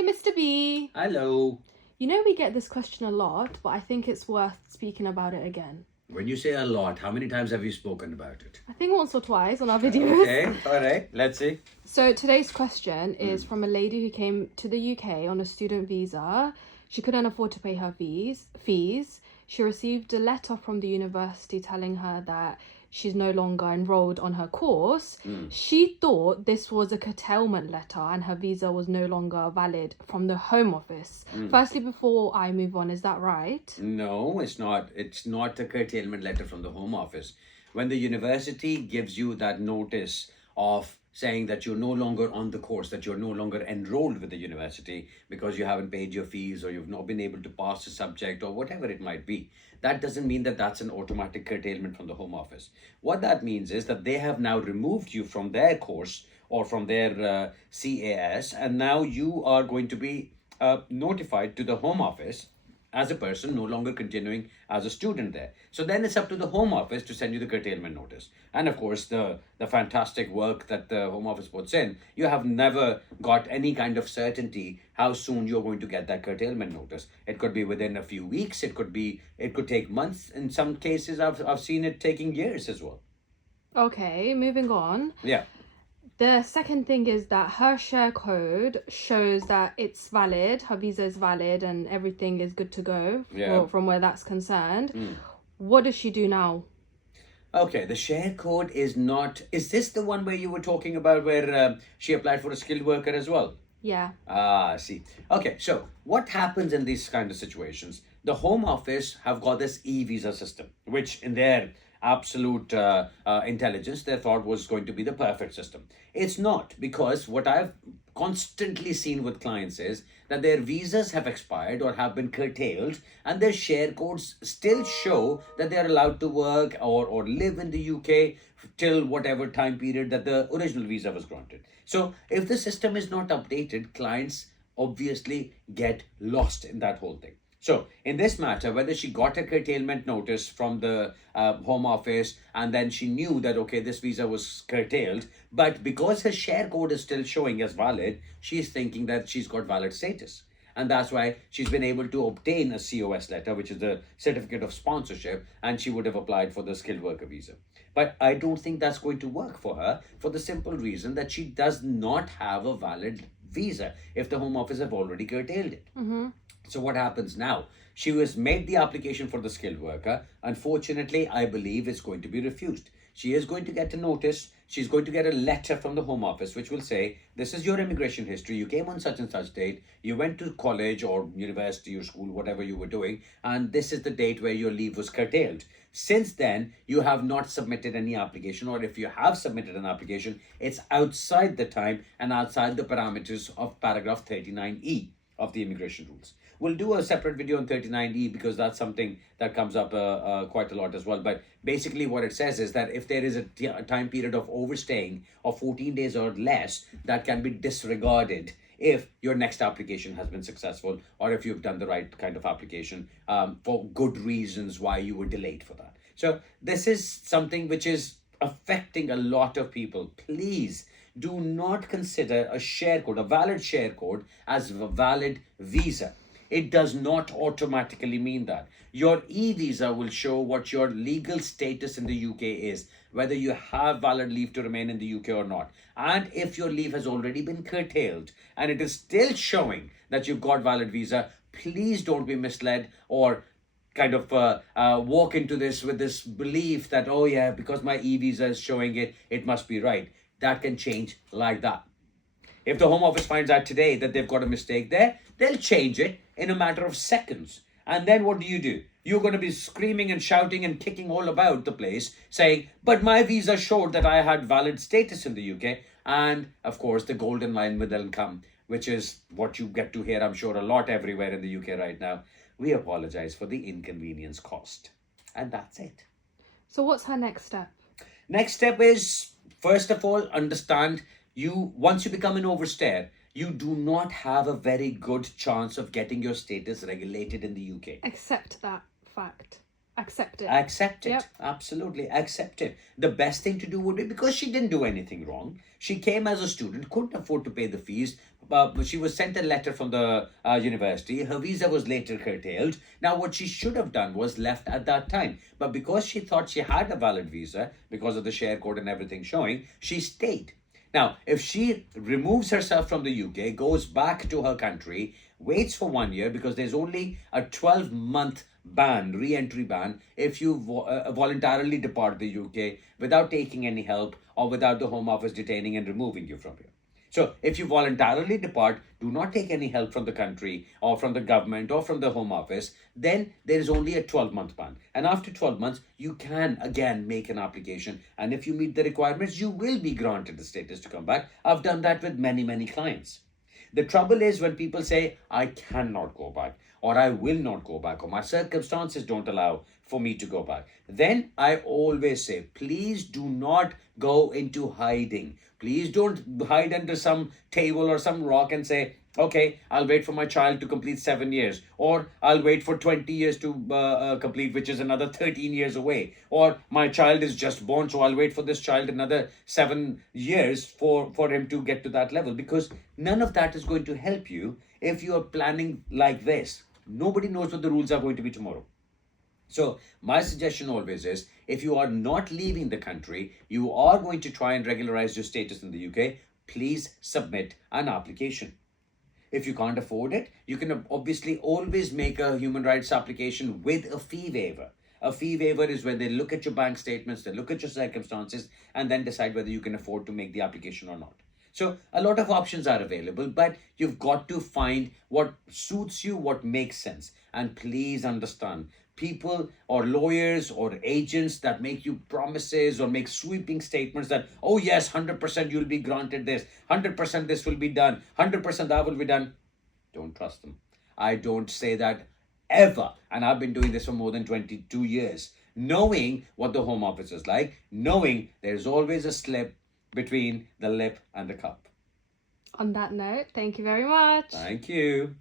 Hey, Mr. B. Hello. You know we get this question a lot, but I think it's worth speaking about it again. When you say a lot, how many times have you spoken about it? I think once or twice on our videos. Okay, all right, let's see. So today's question is from a lady who came to the UK on a student visa. She couldn't afford to pay her fees. She received a letter from the university telling her that she's no longer enrolled on her course. She thought this was a curtailment letter and her visa was no longer valid from the Home Office. Firstly, before I move on, is that right? No, it's not. It's not a curtailment letter from the Home Office. When the university gives you that notice of saying that you're no longer on the course, that you're no longer enrolled with the university because you haven't paid your fees or you've not been able to pass a subject or whatever it might be, that doesn't mean that that's an automatic curtailment from the Home Office. What that means is that they have now removed you from their course or from their CAS, and now you are going to be notified to the Home Office as a person no longer continuing as a student there. So then it's up to the Home Office to send you the curtailment notice. And of course, the fantastic work that the Home Office puts in, you have never got any kind of certainty how soon you're going to get that curtailment notice. It could be within a few weeks, it could take months. In some cases, I've seen it taking years as well. Okay, moving on. Yeah. The second thing is that her share code shows that it's valid, her visa is valid, and everything is good to go from where that's concerned. What does she do now? Okay, the share code is not. Is this the one where you were talking about where she applied for a skilled worker as well? Yeah. I see. Okay, so what happens in these kind of situations? The Home Office have got this e-visa system, which in their absolute intelligence, they thought was going to be the perfect system. It's not, because what I've constantly seen with clients is that their visas have expired or have been curtailed and their share codes still show that they're allowed to work or live in the UK till whatever time period that the original visa was granted. So if the system is not updated, clients obviously get lost in that whole thing. So in this matter, whether she got a curtailment notice from the Home Office and then she knew that, okay, this visa was curtailed, but because her share code is still showing as valid, she's thinking that she's got valid status. And that's why she's been able to obtain a COS letter, which is the certificate of sponsorship, and she would have applied for the skilled worker visa. But I don't think that's going to work for her for the simple reason that she does not have a valid visa if the Home Office have already curtailed it. So what happens now? She was made the application for the skilled worker. Unfortunately, I believe it's going to be refused. She is going to get a notice. She's going to get a letter from the Home Office, which will say, this is your immigration history. You came on such and such date. You went to college or university or school, whatever you were doing. And this is the date where your leave was curtailed. Since then, you have not submitted any application, or if you have submitted an application, it's outside the time and outside the parameters of paragraph 39E of the immigration rules. We'll do a separate video on 39E because that's something that comes up quite a lot as well. But basically what it says is that if there is a time period of overstaying of 14 days or less, that can be disregarded if your next application has been successful or if you've done the right kind of application for good reasons why you were delayed for that. So this is something which is affecting a lot of people. Please do not consider a share code, a valid share code, as a valid visa. It does not automatically mean that. Your e-visa will show what your legal status in the UK is, whether you have valid leave to remain in the UK or not. And if your leave has already been curtailed and it is still showing that you've got valid visa, please don't be misled or kind of walk into this with this belief that, oh yeah, because my e-visa is showing it, it must be right. That can change like that. If the Home Office finds out today that they've got a mistake there, they'll change it in a matter of seconds. And then what do? You're going to be screaming and shouting and kicking all about the place saying, but my visa showed that I had valid status in the UK. And of course, the golden line will then come, which is what you get to hear, I'm sure, a lot everywhere in the UK right now. We apologize for the inconvenience caused. And that's it. So what's her next step? Next step is, first of all, understand once you become an overstayer, you do not have a very good chance of getting your status regulated in the UK. Accept that fact. Accept it. Accept it. Yep. Absolutely accept it. The best thing to do would be, because she didn't do anything wrong. She came as a student, couldn't afford to pay the fees. She was sent a letter from the university. Her visa was later curtailed. Now, what she should have done was left at that time. But because she thought she had a valid visa, because of the share code and everything showing, she stayed. Now, if she removes herself from the UK, goes back to her country, waits for 1 year, because there's only a 12-month ban, re-entry ban, if you voluntarily depart the UK without taking any help or without the Home Office detaining and removing you from here. So if you voluntarily depart, do not take any help from the country or from the government or from the Home Office, then there is only a 12-month ban. And after 12 months, you can again make an application. And if you meet the requirements, you will be granted the status to come back. I've done that with many, many clients. The trouble is when people say, I cannot go back, or I will not go back, or my circumstances don't allow for me to go back. Then I always say, please do not go into hiding. Please don't hide under some table or some rock and say, okay, I'll wait for my child to complete 7 years, or I'll wait for 20 years to complete, which is another 13 years away, or my child is just born, so I'll wait for this child another 7 years for him to get to that level, because none of that is going to help you if you are planning like this. Nobody knows what the rules are going to be tomorrow. So my suggestion always is, if you are not leaving the country, you are going to try and regularize your status in the UK, please submit an application. If you can't afford it, you can obviously always make a human rights application with a fee waiver. A fee waiver is when they look at your bank statements, they look at your circumstances, and then decide whether you can afford to make the application or not. So a lot of options are available, but you've got to find what suits you, what makes sense. And please understand, people or lawyers or agents that make you promises or make sweeping statements that, oh yes, 100% you'll be granted this, 100% this will be done, 100% that will be done. Don't trust them. I don't say that ever. And I've been doing this for more than 22 years. Knowing what the Home Office is like, knowing there's always a slip between the lip and the cup. On that note, thank you very much. Thank you.